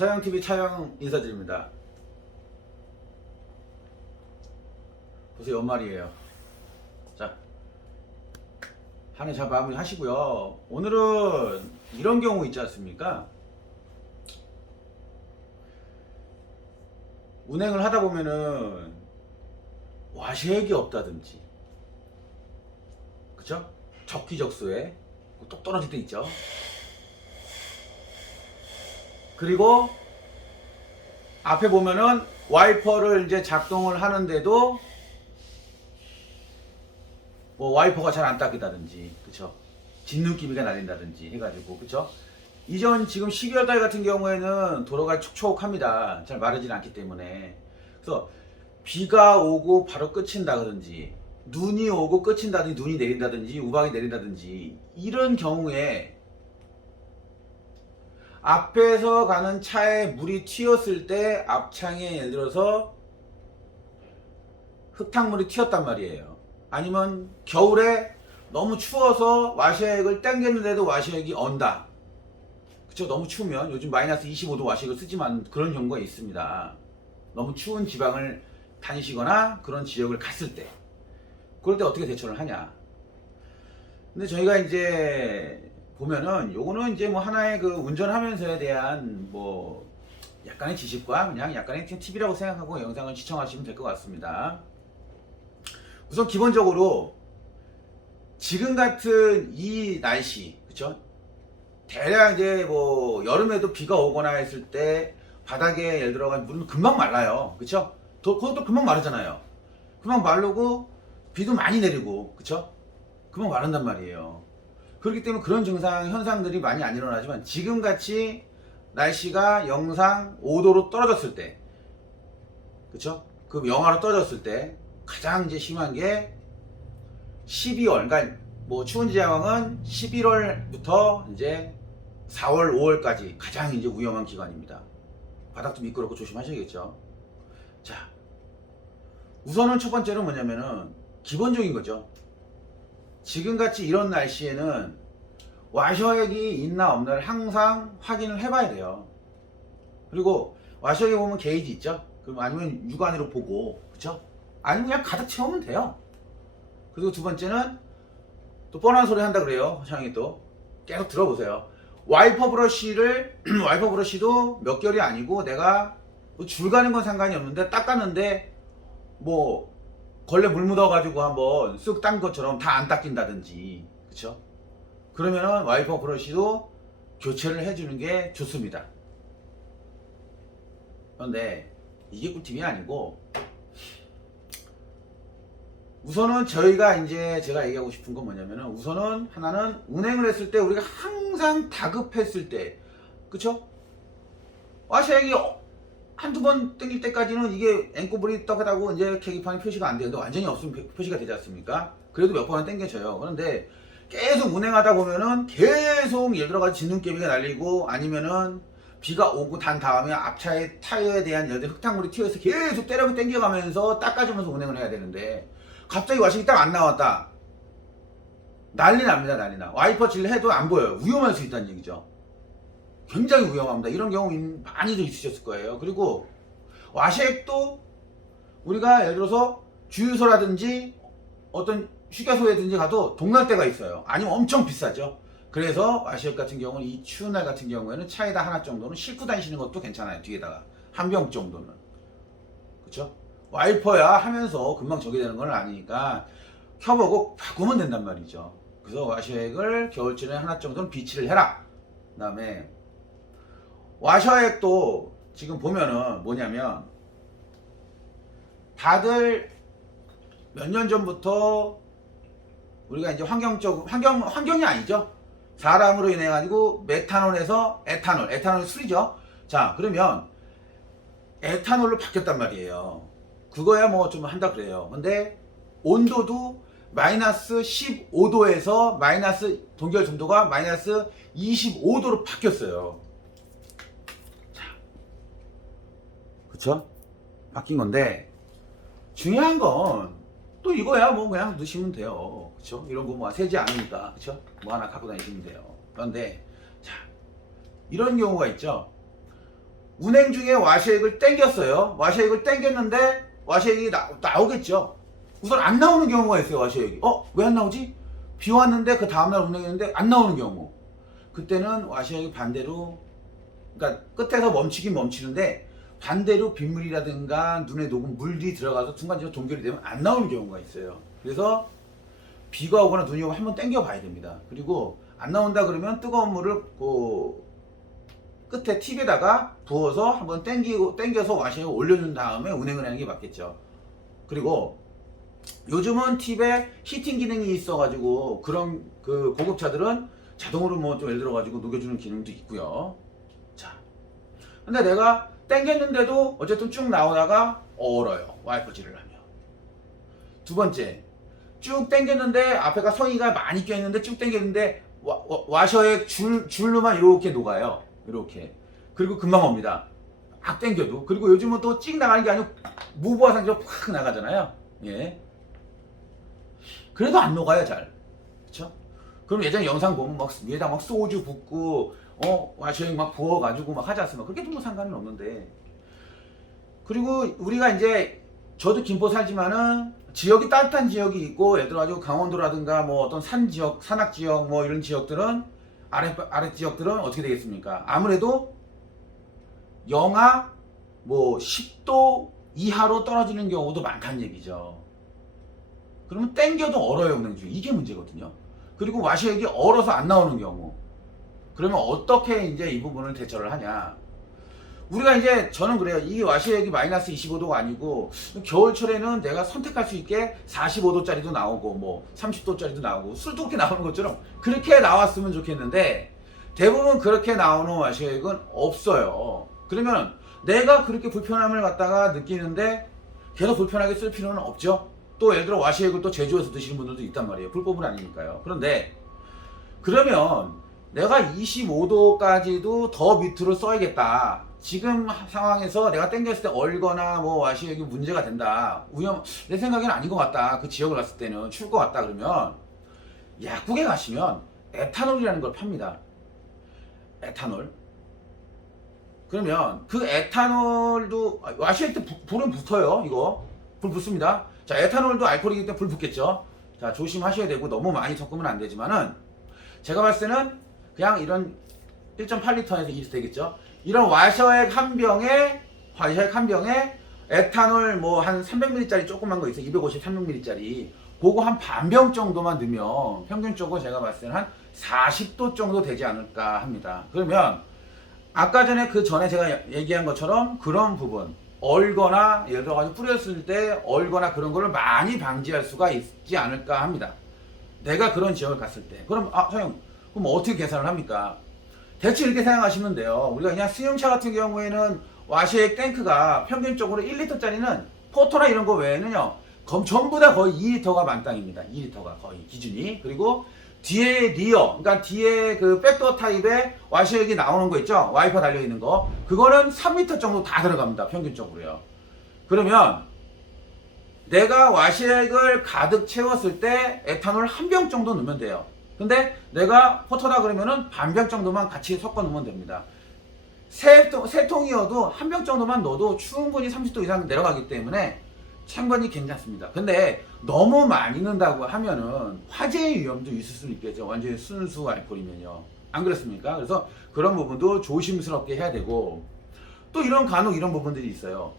차영TV 차영 인사드립니다. 보세요, 연말이에요. 자, 한 해 잘 마무리 하시고요. 오늘은 이런 경우 있지 않습니까? 운행을 하다 보면은 와색이 없다든지, 그쵸? 적기적소에 똑 떨어질 때 있죠. 그리고 앞에 보면은 와이퍼를 이제 작동을 하는데도 뭐 와이퍼가 잘 안 닦이다든지, 그쵸? 진눈기비가 날린다든지 해가지고, 그쵸? 이전 지금 12월 달 같은 경우에는 도로가 촉촉합니다. 잘 마르진 않기 때문에. 그래서 비가 오고 바로 끝인다든지, 눈이 오고 끝인다든지, 눈이 내린다든지, 우박이 내린다든지, 이런 경우에 앞에서 가는 차에 물이 튀었을 때 앞창에 예를 들어서 흙탕물이 튀었단 말이에요. 아니면 겨울에 너무 추워서 와셔액을 당겼는데도 와셔액이 언다. 그쵸? 너무 추우면 요즘 마이너스 25도 와셔액을 쓰지만 그런 경우가 있습니다. 너무 추운 지방을 다니시거나 그런 지역을 갔을 때, 그럴 때 어떻게 대처를 하냐. 근데 저희가 이제 보면은 요거는 이제 뭐 하나의 그 운전하면서에 대한 뭐 약간의 지식과 그냥 약간의 팁이라고 생각하고 영상을 시청하시면 될 것 같습니다. 우선 기본적으로 지금 같은 이 날씨, 그쵸? 대략 이제 뭐 여름에도 비가 오거나 했을 때 바닥에 예를 들어가 물은 금방 말라요. 그쵸? 그것도 금방 마르잖아요. 금방 마르고 비도 많이 내리고, 그쵸? 금방 마른단 말이에요. 그렇기 때문에 그런 증상, 현상들이 많이 안 일어나지만 지금 같이 날씨가 영상 5도로 떨어졌을 때, 그쵸? 그 영하로 떨어졌을 때 가장 이제 심한 게 12월, 그러니까 뭐 추운 지방은 11월부터 이제 4월, 5월까지 가장 이제 위험한 기간입니다. 바닥도 미끄럽고 조심하셔야겠죠. 자, 우선은 첫 번째로 뭐냐면은 기본적인 거죠. 지금같이 이런 날씨에는 와셔액이 있나 없나를 항상 확인을 해봐야 돼요. 그리고 와셔액에 보면 게이지 있죠? 그럼 아니면 육안으로 보고, 그쵸? 아니면 그냥 가득 채우면 돼요. 그리고 두 번째는 또 뻔한 소리 한다 그래요. 차영이 또 계속 들어보세요. 와이퍼 브러쉬도 몇 개월이 아니고 내가 뭐줄 가는 건 상관이 없는데 닦았는데 뭐 걸레 물 묻어가지고 한번 쓱 딴 것처럼 다 안 닦인다든지, 그쵸? 그러면은 와이퍼 브러쉬도 교체를 해주는 게 좋습니다. 그런데 이게 꿀팁이 아니고, 우선은 저희가 이제 제가 얘기하고 싶은 건 뭐냐면은 우선은 하나는 운행을 했을 때 우리가 항상 다급했을 때, 그쵸? 와셔액이 한두 번 땡길 때까지는 이게 앵꼬불이 떡하다고 이제 계기판에 표시가 안 돼요. 근데 완전히 없으면 표시가 되지 않습니까? 그래도 몇 번은 땡겨져요. 그런데 계속 운행하다 보면은 계속 예를 들어가 진눈깨비가 날리고 아니면은 비가 오고 단 다음에 앞차의 타이어에 대한 예를 들어 흙탕물이 튀어서 계속 때려서 땡겨가면서 닦아주면서 운행을 해야 되는데 갑자기 와셔액이 딱 안 나왔다. 난리 납니다, 난리 나. 와이퍼 질 해도 안 보여요. 위험할 수 있다는 얘기죠. 굉장히 위험합니다. 이런 경우 많이들 있으셨을 거예요. 그리고 와셔액도 우리가 예를 들어서 주유소라든지 어떤 휴게소에든지 가도 동날 때가 있어요. 아니면 엄청 비싸죠. 그래서 와셔액 같은 경우는 이 추운 날 같은 경우에는 차에다 하나 정도는 싣고 다니시는 것도 괜찮아요. 뒤에다가 한 병 정도는, 그쵸? 와이퍼야 하면서 금방 적이 되는 건 아니니까 켜보고 바꾸면 된단 말이죠. 그래서 와셔액을 겨울철에 하나 정도는 비치를 해라. 그 다음에 와셔액도 지금 보면은 뭐냐면 다들 몇 년 전부터 우리가 이제 환경이 아니죠. 사람으로 인해 가지고 메탄올에서 에탄올 술이죠. 자, 그러면 에탄올로 바뀌었단 말이에요. 그거야 뭐 좀 한다 그래요. 근데 온도도 마이너스 15도에서 마이너스 동결 점도가 마이너스 25도로 바뀌었어요. 그쵸? 바뀐 건데 중요한 건 또 이거야 뭐 그냥 넣으시면 돼요. 그쵸? 이런 거 뭐 세지 않으니까, 그쵸? 뭐 하나 갖고 다니시면 돼요. 그런데 자, 이런 경우가 있죠. 운행 중에 와시액을 땡겼어요. 와시액을 땡겼는데 와시액이 나오겠죠. 우선 안 나오는 경우가 있어요. 와시액이. 왜 안 나오지? 비 왔는데 그 다음날 운행했는데 안 나오는 경우. 그때는 와시액이 반대로, 그러니까 끝에서 멈추긴 멈추는데 반대로 빗물이라든가 눈에 녹은 물이 들어가서 순간적으로 동결이 되면 안 나오는 경우가 있어요. 그래서 비가 오거나 눈이 오고 한번 당겨 봐야 됩니다. 그리고 안 나온다 그러면 뜨거운 물을 끝에 팁에다가 부어서 한번 당겨서 와시액을 올려준 다음에 운행을 하는 게 맞겠죠. 그리고 요즘은 팁에 히팅 기능이 있어가지고 그런 그 고급차들은 자동으로 뭐 좀 예를 들어가지고 녹여주는 기능도 있고요. 자, 근데 내가 당겼는데도 어쨌든 쭉 나오다가 얼어요. 와이퍼질을 하면. 두 번째, 쭉 당겼는데 앞에가 성의가 많이 껴있는데 쭉 당겼는데 와셔액 줄로만 이렇게 녹아요. 이렇게. 그리고 금방 옵니다. 막 당겨도. 그리고 요즘은 또 찍 나가는 게 아니고 무브화 상태로 팍 나가잖아요. 예. 그래도 안 녹아요, 잘. 그쵸? 그럼 예전에 영상 보면 막 위에다 막 소주 붓고 와셔액 막 부어가지고 막 하지 않습니까? 그렇게 뭐 상관은 없는데. 그리고 우리가 이제 저도 김포 살지만은 지역이 따뜻한 지역이 있고 예를 들어 강원도라든가 뭐 어떤 산 지역, 산악 지역 뭐 이런 지역들은 아래 지역들은 어떻게 되겠습니까? 아무래도 영하 뭐 10도 이하로 떨어지는 경우도 많다는 얘기죠. 그러면 땡겨도 얼어요, 운행 중에. 이게 문제거든요. 그리고 와시액이 얼어서 안 나오는 경우. 그러면 어떻게 이제 이 부분을 대처를 하냐? 우리가 이제 저는 그래요. 이 와시액이 마이너스 25도가 아니고 겨울철에는 내가 선택할 수 있게 45도짜리도 나오고 뭐 30도짜리도 나오고 술도 그렇게 나오는 것처럼 그렇게 나왔으면 좋겠는데 대부분 그렇게 나오는 와시액은 없어요. 그러면 내가 그렇게 불편함을 갖다가 느끼는데 계속 불편하게 쓸 필요는 없죠. 또 예를 들어 와시액을 또 제조해서 드시는 분들도 있단 말이에요. 불법은 아니니까요. 그런데 그러면 내가 25도까지도 더 밑으로 써야겠다. 지금 상황에서 내가 땡겼을 때 얼거나 뭐 와시액이 문제가 된다. 내 생각에는 아닌 것 같다. 그 지역을 갔을 때는 추울 것 같다. 그러면 약국에 가시면 에탄올이라는 걸 팝니다. 에탄올. 그러면 그 에탄올도 와시액 때 불은 붙어요. 이거 불 붙습니다. 자, 에탄올도 알코올이기 때문에 불 붙겠죠. 자, 조심하셔야 되고 너무 많이 섞으면 안 되지만은 제가 봤을 때는 그냥 이런 1.8리터에서 2리터 되겠죠. 이런 와셔액 한 병에 에탄올 뭐 한 300ml짜리 조그만 거 있어요. 250, 300ml짜리. 그거 한 반병 정도만 넣으면 평균적으로 제가 봤을 때는 한 40도 정도 되지 않을까 합니다. 그러면 아까 전에 그 전에 제가 얘기한 것처럼 그런 부분 얼거나 예를 들어 가지고 뿌렸을 때 얼거나 그런 거를 많이 방지할 수가 있지 않을까 합니다. 내가 그런 지역을 갔을 때. 그럼 사장님 그럼 어떻게 계산을 합니까? 대충 이렇게 생각하시면 돼요. 우리가 그냥 승용차 같은 경우에는 와시액 탱크가 평균적으로 1리터짜리는 포터나 이런 거 외에는요 전부 다 거의 2리터가 만땅입니다. 2리터가 거의 기준이. 그리고 뒤에 그러니까 뒤에 그 백도어 타입의 와시액이 나오는 거 있죠? 와이퍼 달려있는 거. 그거는 3리터 정도 다 들어갑니다. 평균적으로요. 그러면 내가 와시액을 가득 채웠을 때 에탄올 한 병 정도 넣으면 돼요. 근데 내가 포터다 그러면은 반병 정도만 같이 섞어 놓으면 됩니다. 세 통이어도 한 병 정도만 넣어도 충분히 30도 이상 내려가기 때문에 충분히 괜찮습니다. 근데 너무 많이 넣는다고 하면은 화재의 위험도 있을 수 있겠죠. 완전히 순수 알코올이면요. 안 그렇습니까? 그래서 그런 부분도 조심스럽게 해야 되고 또 간혹 이런 부분들이 있어요.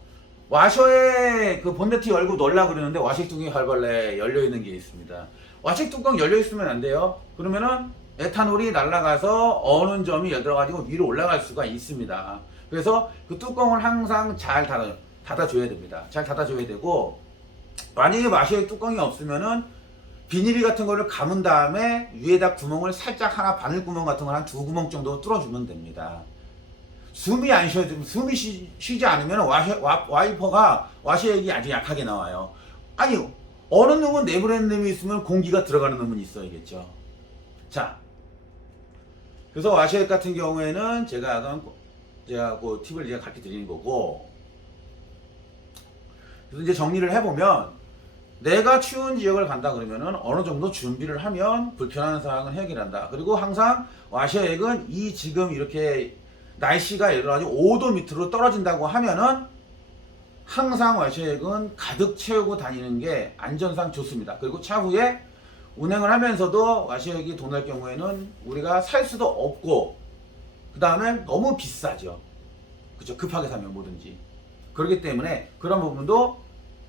와셔의 그 본네트 열고 넣으려고 그러는데 와식 뚜껑이 활발레 열려있는 게 있습니다. 와식 뚜껑 열려있으면 안 돼요. 그러면은 에탄올이 날아가서 어는 점이 열들어가지고 위로 올라갈 수가 있습니다. 그래서 그 뚜껑을 항상 잘 닫아줘야 됩니다. 잘 닫아줘야 되고 만약에 와셔의 뚜껑이 없으면은 비닐이 같은 거를 감은 다음에 위에다 구멍을 살짝 하나 바늘구멍 같은 걸 한 2구멍 정도 뚫어주면 됩니다. 숨이 안 쉬어지면 숨이 쉬지 않으면 와이퍼가 와셔액이 아주 약하게 나와요. 아니 어느 놈은 내부라는 놈이 있으면 공기가 들어가는 놈은 있어야겠죠. 자, 그래서 와셔액 같은 경우에는 제가 그 팁을 제가 가르쳐 드리는 거고. 그래서 이제 정리를 해보면 내가 추운 지역을 간다 그러면은 어느 정도 준비를 하면 불편한 상황은 해결한다. 그리고 항상 와셔액은 지금 이렇게 날씨가 예를 들어 5도 밑으로 떨어진다고 하면은 항상 와셔액은 가득 채우고 다니는 게 안전상 좋습니다. 그리고 차후에 운행을 하면서도 와셔액이 도 날 경우에는 우리가 살 수도 없고 그 다음에 너무 비싸죠. 그죠? 급하게 사면 뭐든지. 그렇기 때문에 그런 부분도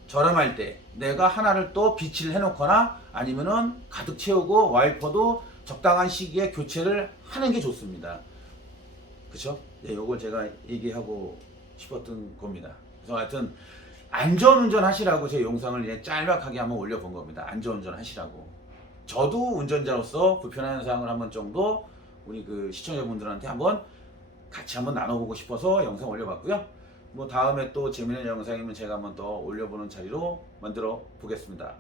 저렴할 때 내가 하나를 또 비치를 해놓거나 아니면은 가득 채우고 와이퍼도 적당한 시기에 교체를 하는 게 좋습니다. 그쵸? 네, 요걸 제가 얘기하고 싶었던 겁니다. 그래서 하여튼 안전운전 하시라고 제 영상을 그냥 짤막하게 한번 올려본 겁니다. 안전운전 하시라고. 저도 운전자로서 불편한 사항을 한번 정도 우리 그 시청자분들한테 한번 같이 한번 나눠보고 싶어서 영상 올려봤고요. 뭐 다음에 또 재미있는 영상이면 제가 한번 더 올려보는 자리로 만들어 보겠습니다.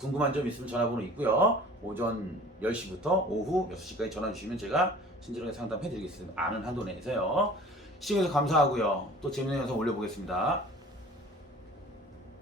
궁금한 점 있으면 전화번호 있고요. 오전 10시부터 오후 6시까지 전화 주시면 제가 친절하게 상담해 드리겠습니다. 아는 한도 내에서요. 시청해주셔서 감사하고요. 또 재미있는 영상 올려보겠습니다.